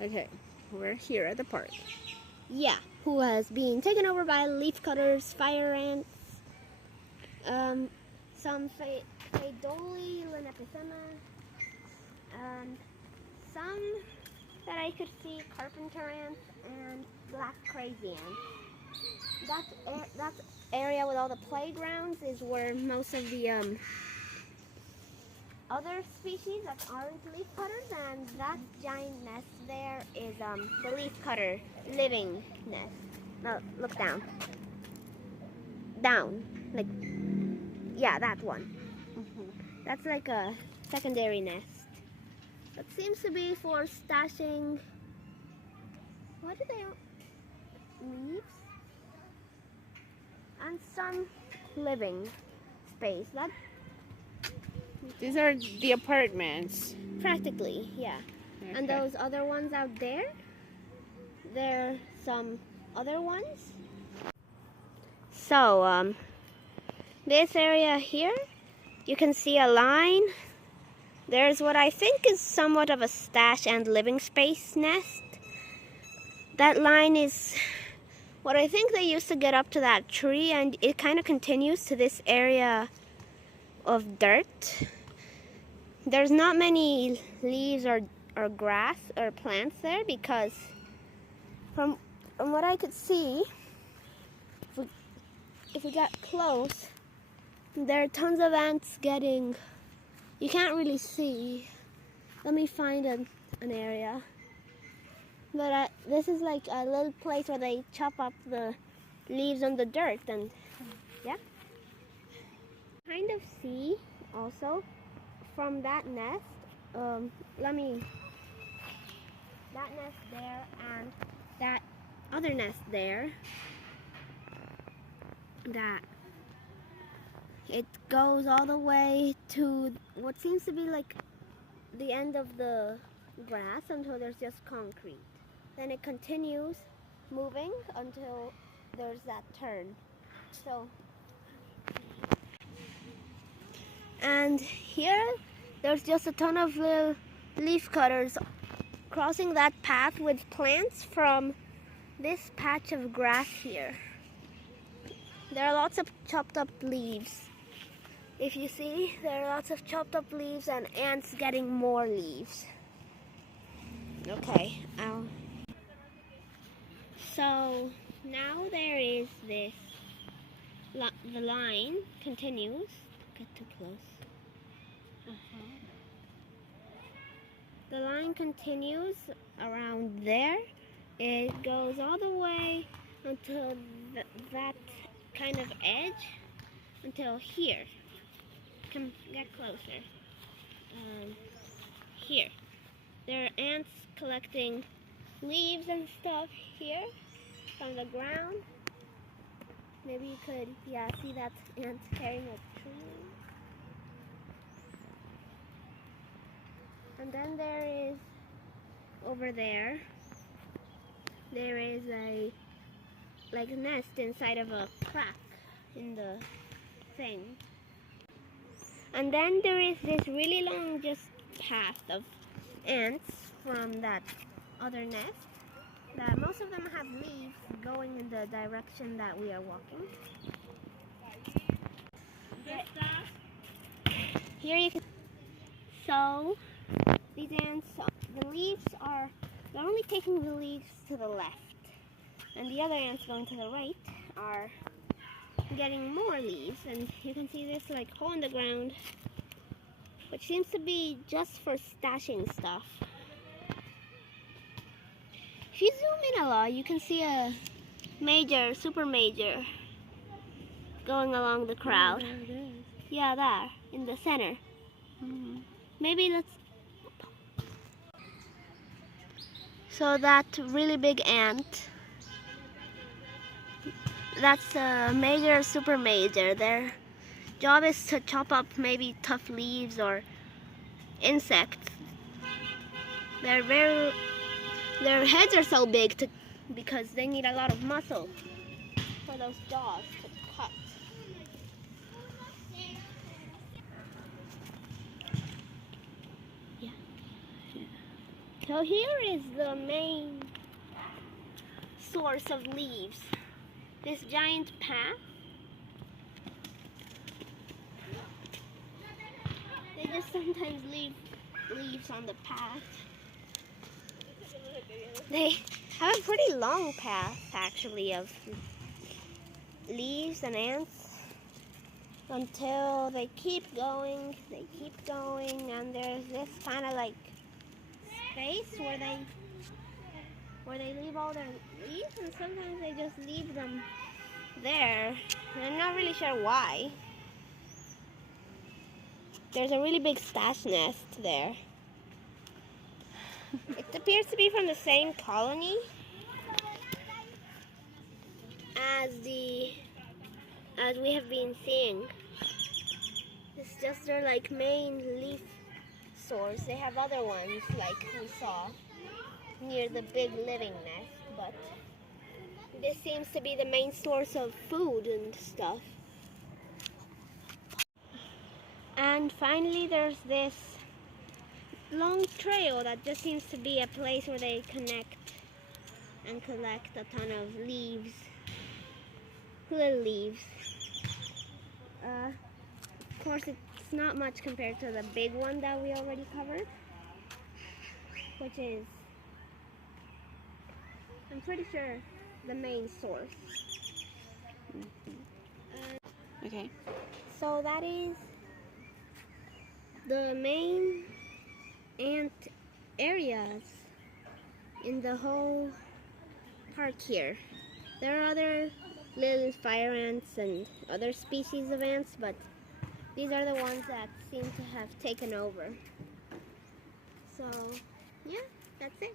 Okay, we're here at the park. Yeah, who has been taken over by leafcutters, fire ants, some Phaidoli, Linepithema, some that I could see carpenter ants and black crazy ants. That area with all the playgrounds is where most of the other species that aren't leafcutters, and that giant nest there is the leafcutter living nest. No, look down. Down. Like, yeah, that one. That's like a secondary nest. That seems to be for stashing. What do they? Leaves? And some living space. That These are the apartments. practically, yeah. Okay. And those other ones out there, there are some other ones. So, this area here, you can see a line. There's what I think is somewhat of a stash and living space nest. That line is what I think they used to get up to that tree, and it kind of continues to this area of dirt. There's not many leaves or grass or plants there because from what I could see, if we got close, there are tons of ants getting, you can't really see. Let me find an area. But this is like a little place where they chop up the leaves on the dirt, and yeah. Kind of see also from that nest, that nest there and that other nest there, that it goes all the way to what seems to be like the end of the grass until there's just concrete. Then it continues moving until there's that turn. So, and here there's just a ton of little leaf cutters crossing that path with plants from this patch of grass here. There are lots of chopped up leaves. If you see, there are lots of chopped up leaves and ants getting more leaves. Okay, so now there is this, the line continues, get too close. The line continues around there. It goes all the way until that kind of edge, until here. Come, get closer. Here. There are ants collecting leaves and stuff here from the ground. Maybe you could, yeah, see that ant carrying a tree. And then there is, over there, there is a, like a nest inside of a plaque in the thing. And then there is this really long just path of ants from that other nest, that most of them have leaves going in the direction that we are walking. Here you can, so these ants, the leaves are, they're only taking the leaves to the left, and the other ants going to the right are getting more leaves, and you can see this like hole in the ground, which seems to be just for stashing stuff. If you zoom in a lot, you can see a major, super major, going along the crowd. Oh, there it is. Yeah, there, in the center. Maybe let's... So that really big ant, that's a major, super major. Their job is to chop up maybe tough leaves or insects. Their heads are so big because they need a lot of muscle for those jaws to cut. Yeah. So here is the main source of leaves. This giant path. They just sometimes leave leaves on the path. They have a pretty long path, actually, of leaves and ants until they keep going, and there's this kind of like space where they leave all their leaves, and sometimes they just leave them there. And I'm not really sure why. There's a really big stash nest there. It appears to be from the same colony as we have been seeing. It's just their like main leaf source. They have other ones like we saw near the big living nest, but this seems to be the main source of food and stuff. And finally there's this long trail that just seems to be a place where they connect and collect a ton of leaves, little leaves. Of course, it's not much compared to the big one that we already covered, which is, I'm pretty sure, the main source. Okay. So that is the main ant areas in the whole park here. There are other little fire ants and other species of ants, but these are the ones that seem to have taken over. So, yeah, that's it.